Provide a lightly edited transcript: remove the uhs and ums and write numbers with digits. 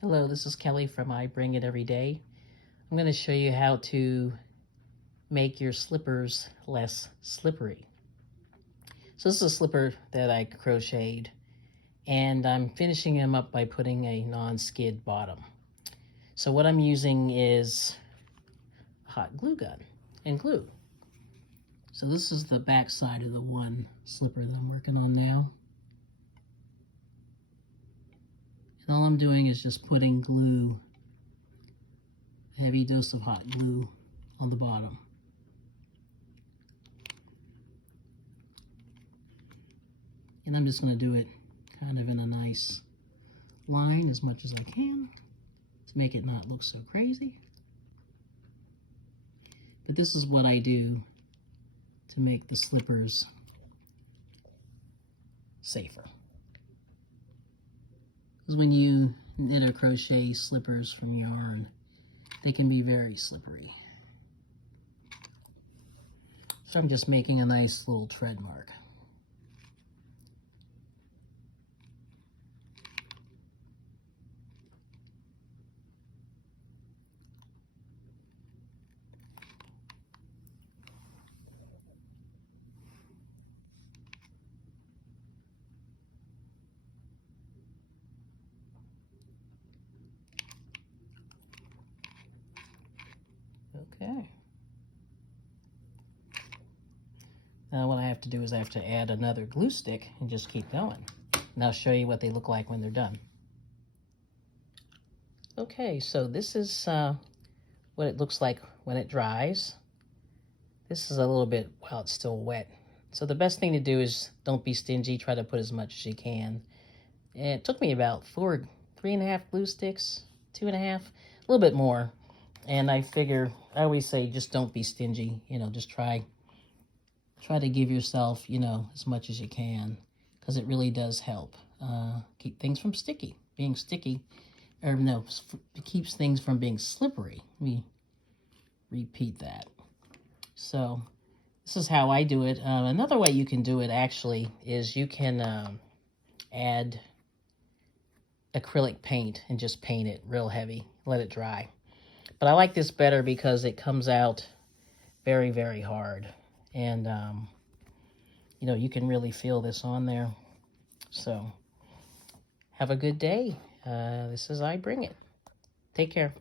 Hello, this is Kelly from I Bring It Every Day. I'm going to show you how to make your slippers less slippery. So this is a slipper that I crocheted, and I'm finishing them up by putting a non-skid bottom. So what I'm using is a hot glue gun and glue. So this is the back side of the one slipper that I'm working on now. And all I'm doing is just putting glue, a heavy dose of hot glue on the bottom. And I'm just going to do it kind of in a nice line as much as I can to make it not look so crazy. But this is what I do to make the slippers safer. Because when you knit or crochet slippers from yarn, they can be very slippery. So I'm just making a nice little tread mark. Okay. Now what I have to do is I have to add another glue stick and just keep going. And I'll show you what they look like when they're done. Okay, so this is what it looks like when it dries. This is a little bit while it's still wet. So the best thing to do is don't be stingy. Try to put as much as you can. And it took me about 3.5 glue sticks, 2.5, a little bit more. And I figure, I always say, just don't be stingy. You know, just try to give yourself, you know, as much as you can, because it really does help keep things from being sticky, or no, it keeps things from being slippery. Let me repeat that. So this is how I do it. Another way you can do it actually is you can add acrylic paint and just paint it real heavy, let it dry. But I like this better because it comes out very, very hard. And, you know, you can really feel this on there. So, have a good day. This is I Bring It. Take care.